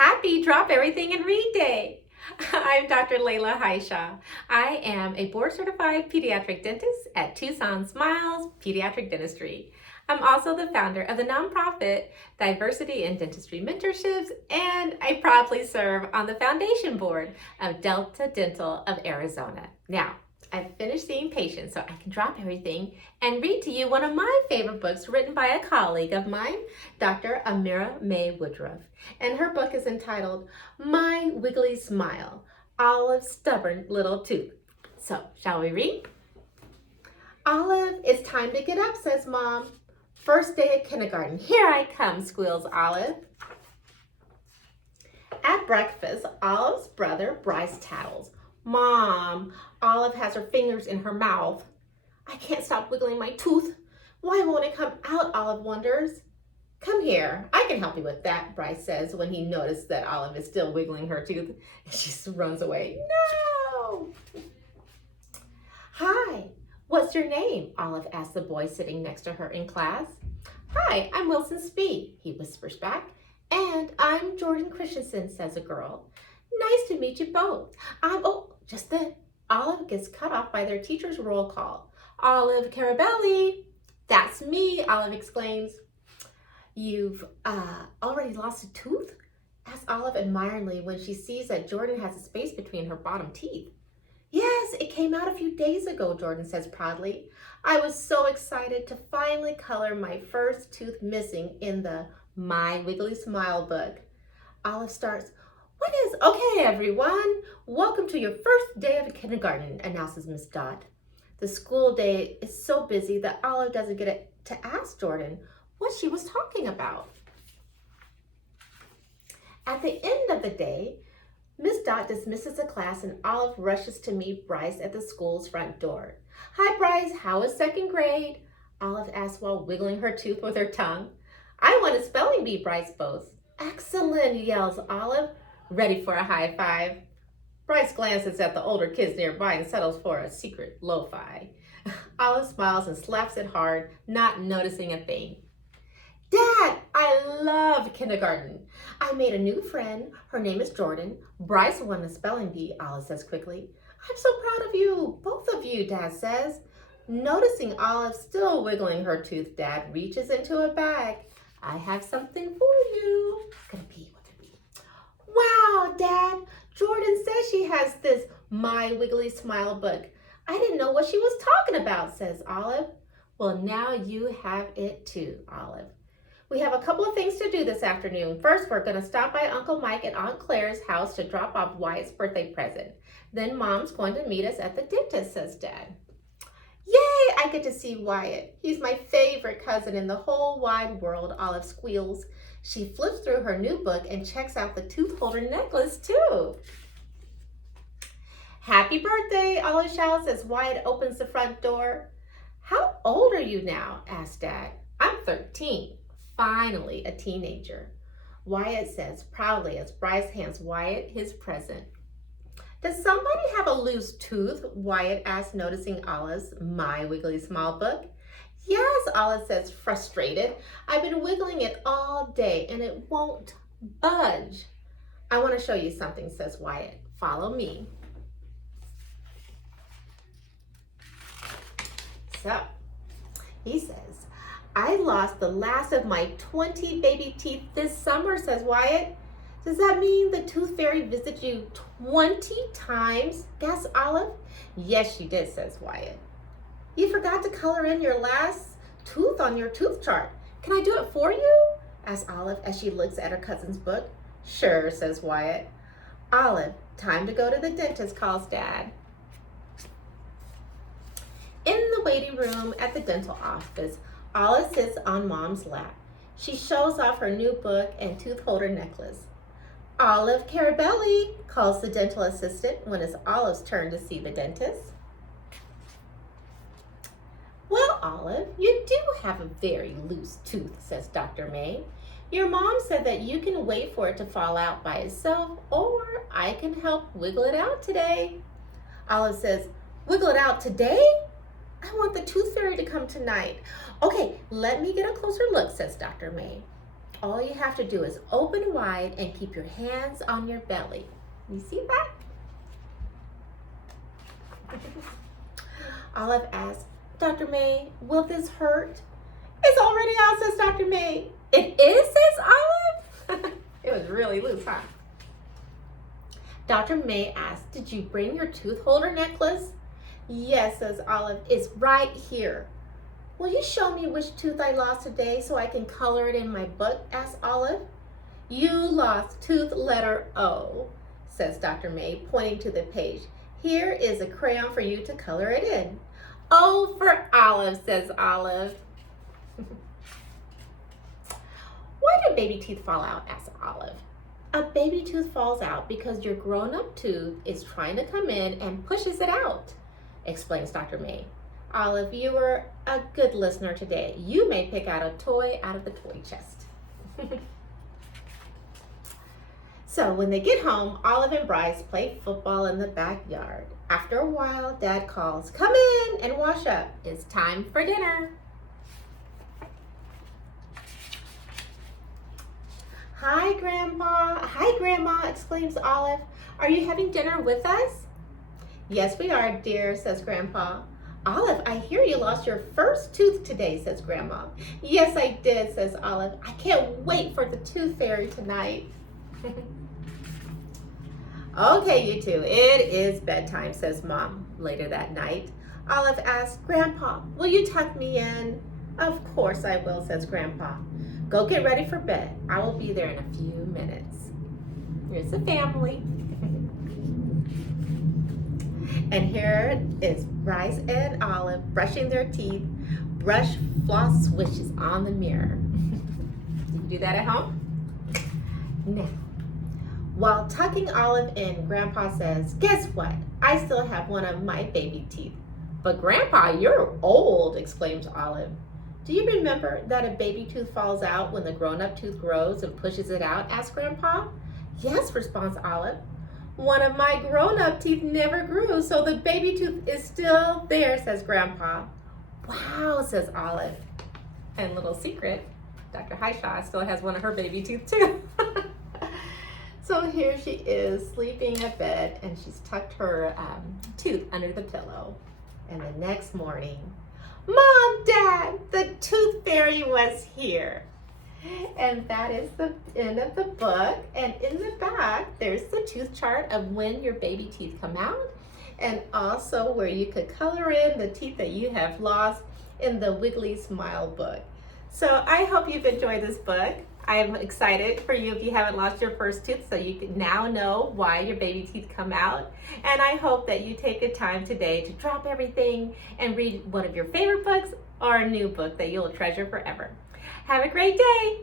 Happy Drop Everything and Read Day! I'm Dr. Laila Hishaw. I am a board-certified pediatric dentist at Tucson Smiles Pediatric Dentistry. I'm also the founder of the nonprofit Diversity in Dentistry Mentorships, and I proudly serve on the foundation board of Delta Dental of Arizona. Now, I've finished seeing patients, so I can drop everything and read to you one of my favorite books written by a colleague of mine, Dr. Amira Mae Woodruff. And her book is entitled, My Wiggly Smile, Olive's Stubborn Little Tooth. So, shall we read? Olive, it's time to get up, says Mom. First day of kindergarten. Here I come, squeals Olive. At breakfast, Olive's brother, Bryce, tattles. Mom, Olive has her fingers in her mouth. I can't stop wiggling my tooth. Why won't it come out, Olive wonders. Come here, I can help you with that, Bryce says when he noticed that Olive is still wiggling her tooth. She runs away. No! Hi, what's your name? Olive asks the boy sitting next to her in class. Hi, I'm Wilson Speed, he whispers back. And I'm Jordan Christensen, says a girl. Nice to meet you both. Just then, Olive gets cut off by their teacher's roll call. Olive Carabelli. That's me, Olive exclaims. You've already lost a tooth? Asks Olive admiringly when she sees that Jordan has a space between her bottom teeth. Yes, it came out a few days ago, Jordan says proudly. I was so excited to finally color my first tooth missing in the My Wiggly Smile book. Olive starts, Okay, everyone, welcome to your first day of kindergarten, announces Miss Dot. The school day is so busy that Olive doesn't get to ask Jordan what she was talking about. At the end of the day, Miss Dot dismisses the class and Olive rushes to meet Bryce at the school's front door. Hi, Bryce, how is second grade? Olive asks while wiggling her tooth with her tongue. I won a spelling bee, Bryce boasts. Excellent, yells Olive, ready for a high five. Bryce glances at the older kids nearby and settles for a secret lo-fi. Olive smiles and slaps it hard, not noticing a thing. Dad, I love kindergarten. I made a new friend. Her name is Jordan. Bryce won the spelling bee, Olive says quickly. I'm so proud of you, both of you, Dad says. Noticing Olive still wiggling her tooth, Dad reaches into a bag. I have something for you. It's gonna be what it be. Wow, Dad, Jordan says she has this My Wiggly Smile book. I didn't know what she was talking about, says Olive. Well, now you have it too, Olive. We have a couple of things to do this afternoon. First, we're going to stop by Uncle Mike and Aunt Claire's house to drop off Wyatt's birthday present. Then Mom's going to meet us at the dentist, says Dad. Yay, I get to see Wyatt. He's my favorite cousin in the whole wide world, Olive squeals. She flips through her new book and checks out the tooth holder necklace too. Happy birthday, Olive shouts as Wyatt opens the front door. How old are you now? asks Dad. I'm 13. Finally, a teenager. Wyatt says proudly as Bryce hands Wyatt his present. Does somebody have a loose tooth? Wyatt asks, noticing Olive's My Wiggly Smile book. Yes, Olive says, frustrated. I've been wiggling it all day and it won't budge. I want to show you something, says Wyatt. Follow me. So, he says, I lost the last of my 20 baby teeth this summer, says Wyatt. Does that mean the tooth fairy visited you 20 times? Gasps Olive. Yes, she did, says Wyatt. You forgot to color in your last tooth on your tooth chart. Can I do it for you? asks Olive as she looks at her cousin's book. Sure, says Wyatt. Olive, time to go to the dentist, calls Dad. In the waiting room at the dental office, Olive sits on Mom's lap. She shows off her new book and tooth holder necklace. Olive Carabelli, calls the dental assistant when it's Olive's turn to see the dentist. Well, Olive, you do have a very loose tooth, says Dr. May. Your mom said that you can wait for it to fall out by itself, or I can help wiggle it out today. Olive says, wiggle it out today? I want the tooth fairy to come tonight. Okay, let me get a closer look, says Dr. May. All you have to do is open wide and keep your hands on your belly. You see that? Olive asks, Dr. May, will this hurt? It's already out, says Dr. May. It is, says Olive. It was really loose, huh? Dr. May asks, did you bring your tooth holder necklace? Yes, says Olive, it's right here. Will you show me which tooth I lost today so I can color it in my book, asks Olive. You lost tooth letter O, says Dr. May, pointing to the page. Here is a crayon for you to color it in. O for Olive, says Olive. Why do baby teeth fall out, asks Olive. A baby tooth falls out because your grown-up tooth is trying to come in and pushes it out, explains Dr. May. Olive, you were a good listener today. You may pick out a toy out of the toy chest. So when they get home, Olive and Bryce play football in the backyard. After a while, Dad calls, come in and wash up. It's time for dinner. Hi, Grandpa. Hi, Grandma, exclaims Olive. Are you having dinner with us? Yes, we are, dear, says Grandpa. Olive, I hear you lost your first tooth today, says Grandma. Yes, I did, says Olive. I can't wait for the tooth fairy tonight. Okay, you two, it is bedtime, says Mom later that night. Olive asks, Grandpa, will you tuck me in? Of course I will, says Grandpa. Go get ready for bed. I will be there in a few minutes. Here's the family. And here is Bryce and Olive brushing their teeth. Brush, floss, swishes on the mirror. Do you do that at home? Now, while tucking Olive in, Grandpa says, guess what? I still have one of my baby teeth. But Grandpa, you're old, exclaims Olive. Do you remember that a baby tooth falls out when the grown-up tooth grows and pushes it out, asks Grandpa. Yes, responds Olive. One of my grown-up teeth never grew, so the baby tooth is still there, says Grandpa. Wow, says Olive. And little secret, Dr. Hishaw still has one of her baby teeth too. So here she is sleeping in bed and she's tucked her tooth under the pillow. And the next morning, Mom, Dad, the tooth fairy was here. And that is the end of the book. And in the back, there's the tooth chart of when your baby teeth come out, and also where you could color in the teeth that you have lost in the Wiggly Smile book. So I hope you've enjoyed this book. I'm excited for you if you haven't lost your first tooth, so you can now know why your baby teeth come out. And I hope that you take a time today to drop everything and read one of your favorite books or a new book that you'll treasure forever. Have a great day.